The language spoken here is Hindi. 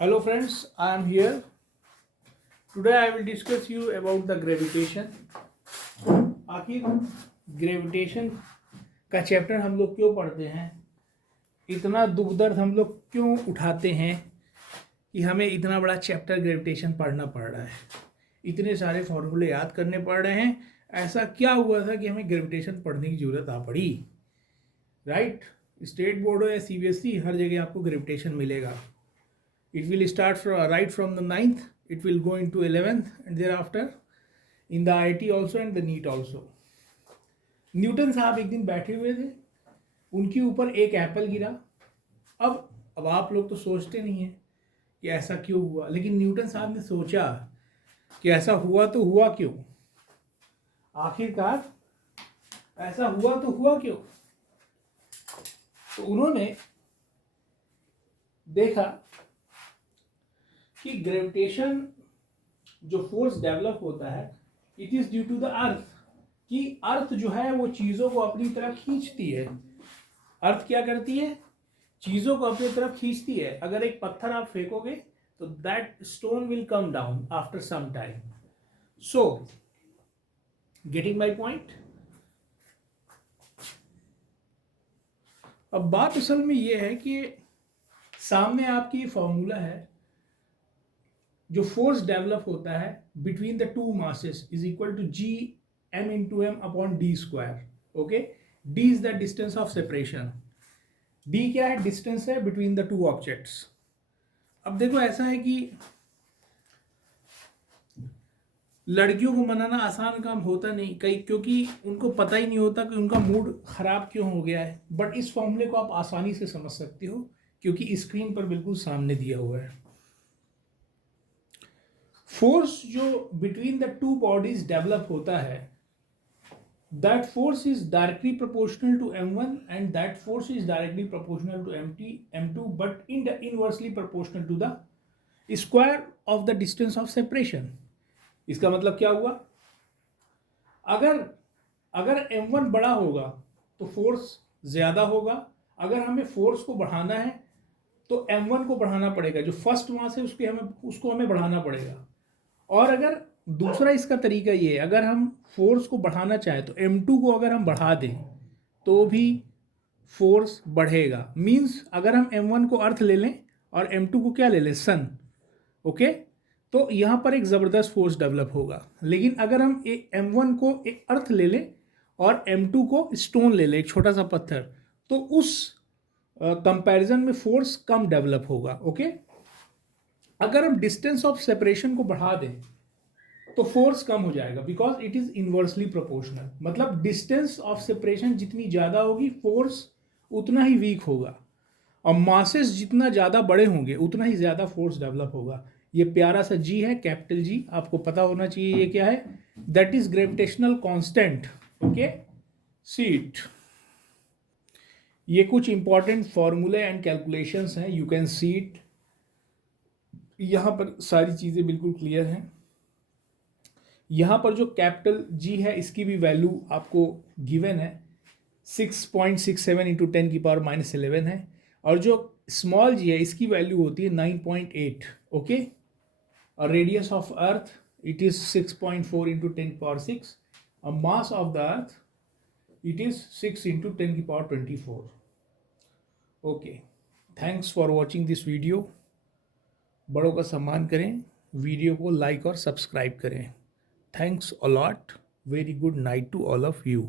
Hello friends, I am here. Today I will discuss you about the gravitation. आखिर ग्रेविटेशन का चैप्टर हम लोग क्यों पढ़ते हैं, इतना दुख दर्द हम लोग क्यों उठाते हैं कि हमें इतना बड़ा चैप्टर ग्रेविटेशन पढ़ना पड़ रहा है, इतने सारे फॉर्मूले याद करने पड़ रहे हैं। ऐसा क्या हुआ था कि हमें ग्रेविटेशन पढ़ने की ज़रूरत आ पड़ी? राइट, स्टेट बोर्ड हो या सीबीएसई, हर जगह आपको ग्रेविटेशन मिलेगा. It will start right from the 9th, it will go into 11th and thereafter in the IIT also and the NEET also. Newton साहब एक दिन बैठे हुए थे, उनके ऊपर एक एप्पल गिरा. अब आप लोग तो सोचते नहीं हैं कि ऐसा क्यों हुआ, लेकिन न्यूटन साहब ने सोचा कि ऐसा हुआ तो हुआ क्यों, आखिरकार ऐसा हुआ तो हुआ क्यों. तो उन्होंने देखा कि ग्रेविटेशन जो फोर्स डेवलप होता है, it is due to the earth. कि अर्थ जो है वो चीज़ों को अपनी तरफ खींचती है. अर्थ क्या करती है? चीज़ों को अपनी तरफ खींचती है. अगर एक पत्थर आप फेंकोगे तो that stone will come down after some time. So getting my point. अब बात असल में ये है कि सामने आपकी फॉर्मूला है, जो फोर्स डेवलप होता है between the two masses is equal to G M into M upon D square. Okay, D is the distance of separation. D क्या है? डिस्टेंस है बिटवीन द टू ऑब्जेक्ट्स. अब देखो, ऐसा है कि लड़कियों को मनाना आसान काम होता नहीं कई, क्योंकि उनको पता ही नहीं होता कि उनका मूड खराब क्यों हो गया है. बट इस फॉर्मूले को आप आसानी से समझ सकते हो क्योंकि स्क्रीन पर बिल्कुल सामने दिया हुआ है. फोर्स जो between the two bodies develop होता है, that force is directly proportional to m1 and that force is directly proportional to m2 but inversely proportional to the square of the distance of separation. इसका मतलब क्या हुआ? अगर m1 बड़ा होगा तो फोर्स ज्यादा होगा. अगर हमें फोर्स को बढ़ाना है तो m1 को बढ़ाना पड़ेगा, जो फर्स्ट मास है उसको हमें बढ़ाना पड़ेगा. और अगर दूसरा इसका तरीका ये है, अगर हम फोर्स को बढ़ाना चाहें तो m2 को अगर हम बढ़ा दें तो भी फोर्स बढ़ेगा. मींस अगर हम m1 को अर्थ ले लें और m2 को क्या ले लें? सन. ओके, तो यहाँ पर एक ज़बरदस्त फोर्स डेवलप होगा. लेकिन अगर हम m1 को एक अर्थ ले लें और m2 को स्टोन ले लें, एक छोटा सा पत्थर, तो उस कंपैरिजन में फोर्स कम डेवलप होगा. ओके, अगर हम डिस्टेंस ऑफ सेपरेशन को बढ़ा दें तो फोर्स कम हो जाएगा, because it is inversely proportional. मतलब डिस्टेंस ऑफ सेपरेशन जितनी ज़्यादा होगी फोर्स उतना ही वीक होगा, और मासेस जितना ज़्यादा बड़े होंगे उतना ही ज़्यादा फोर्स डेवलप होगा. ये प्यारा सा जी है, कैपिटल जी, आपको पता होना चाहिए ये क्या है. That is gravitational constant. Okay, see it. ये कुछ इंपॉर्टेंट फॉर्मूले एंड कैलकुलेशंस हैं, यू कैन सी इट. यहाँ पर सारी चीज़ें बिल्कुल क्लियर हैं. यहाँ पर जो कैपिटल जी है इसकी भी वैल्यू आपको गिवन है, 6.67 इंटू 10 की पावर -11 है. और जो स्मॉल जी है इसकी वैल्यू होती है 9.8. ओके, और radius of earth it is 6.4 into 10 की पावर 6. और mass of the earth it is 6 into 10 की power 24. Okay, thanks for watching this video. बड़ों का सम्मान करें, वीडियो को लाइक और सब्सक्राइब करें. Thanks a lot. Very good night to all of you.